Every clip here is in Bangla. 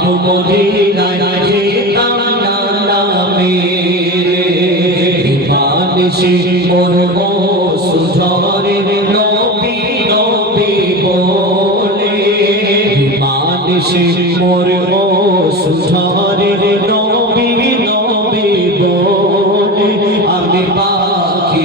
পাখ মদিনায় যেতাম ডানা মেলে বানিশি মোর ও সুঝরে নবী নবী বলে বলে পাখি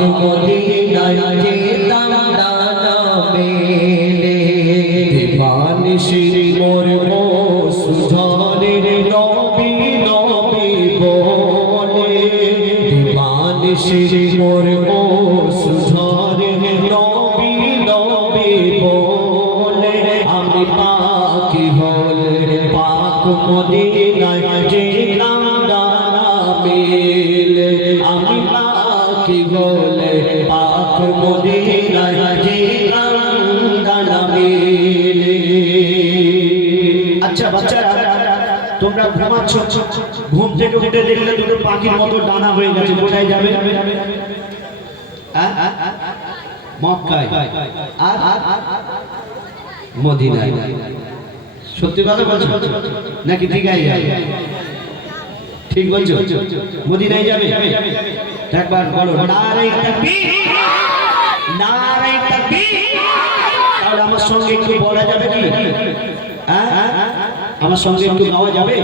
ডানা মোর সুধরে নবী বলে আমি পাখি হলে পাক মদিনায় যেতাম ডানা মেলে আমি পাখি যেতাম আচ্ছা বাচ্চারা, তোমরা ঘুম থেকে দেখলে পাখির মতো হয়ে হ্যাঁ? মক্কায় সত্যি কথা বলছো? নাকি দীঘায় যাবে ঠিক বলছো? মদিনায় যাবে? একবার বলো তাকবীর তাকবীর তাহলে আমার সঙ্গে একটু বলা যাবে কি? হ্যাঁ? আমার সঙ্গে একটু গাওয়া যাবে?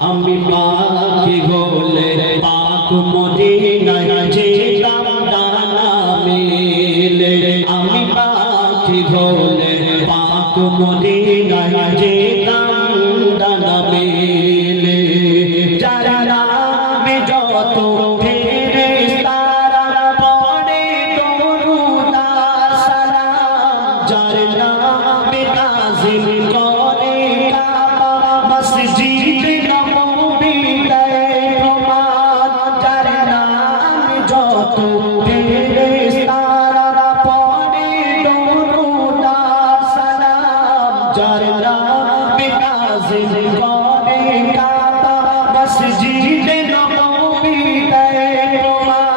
আমি পাখি হলে পাক মদিনায় যেতাম, ডানা মেলে। আমি পাখি হলে পাক মদিনায় যেতাম। যার নাজিল করে কাবা মসজিদ নববীতে প্রমাণ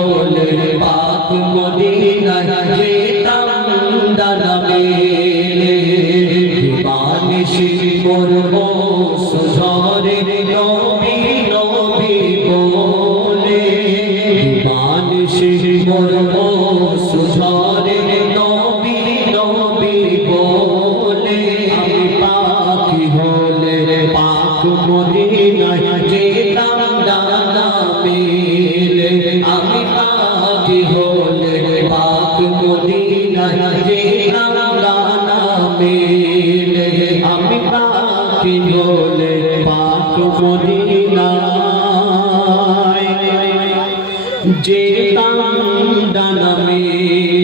হলে পাক মদিনায় যেতাম ডানা মেলে দিবানিশি মোর সুঝরে নবী নবী বলে। দিবানিশি মোর সুঝরে পাখি হলে পাক মদিনায় যেতাম ডানা মেলে পাখি হলে পাক মদিনায় যেতাম ডানা মেলে আমি পাখি হলে পাক যেতাম ডানা মেলে